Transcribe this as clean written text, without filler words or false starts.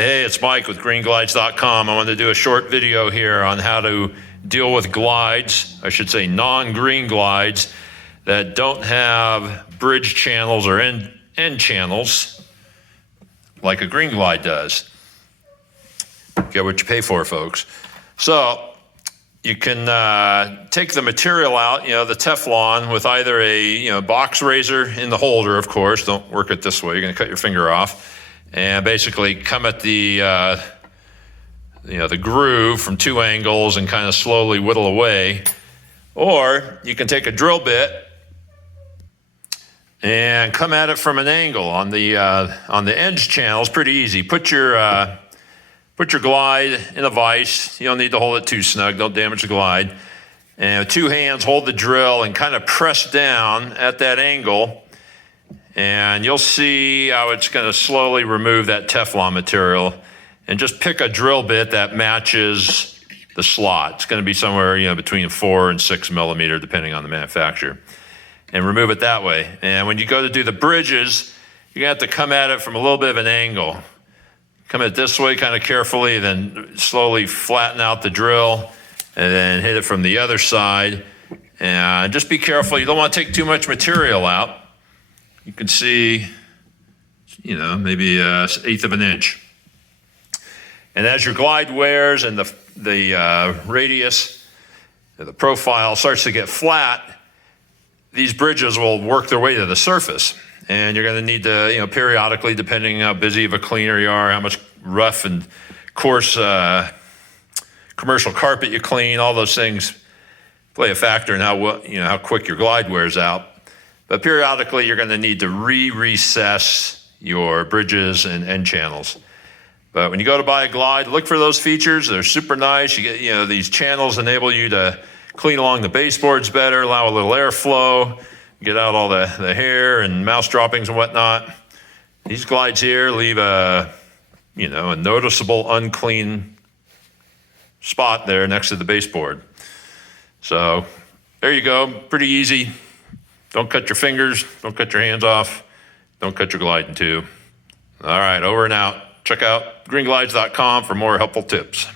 Hey, it's Mike with greenglides.com. I wanted to do a short video here on how to deal with glides, I should say non-green glides, that don't have bridge channels or end channels like a green glide does. Get what you pay for, folks. So you can take the material out, the Teflon, with either a box razor in the holder, of course. Don't work it this way. You're going to cut your finger off. And basically come at the the groove from two angles and kind of slowly whittle away. Or you can take a drill bit and come at it from an angle on the edge channels. Pretty easy. Put your glide in a vise. You don't need to hold it too snug. Don't damage the glide. And with two hands, hold the drill and kind of press down at that angle. And you'll see how it's going to slowly remove that Teflon material, and just pick a drill bit that matches the slot. It's going to be somewhere between 4 and 6 millimeter, depending on the manufacturer, and remove it that way. And when you go to do the bridges, you're going to have to come at it from a little bit of an angle. Come at it this way kind of carefully, then slowly flatten out the drill, and then hit it from the other side. And just be careful. You don't want to take too much material out. You can see, maybe an eighth of an inch. And as your glide wears and the radius, the profile starts to get flat, these bridges will work their way to the surface. And you're going to need to, periodically, depending on how busy of a cleaner you are, how much rough and coarse commercial carpet you clean, all those things play a factor in how quick your glide wears out. But periodically, you're going to need to recess your bridges and end channels. But when you go to buy a glide, look for those features. They're super nice. You get, these channels enable you to clean along the baseboards better, allow a little airflow, get out all the hair and mouse droppings and whatnot. These glides here leave a noticeable unclean spot there next to the baseboard. So there you go. Pretty easy. Don't cut your fingers, don't cut your hands off, don't cut your glide in two. All right, over and out. Check out greenglides.com for more helpful tips.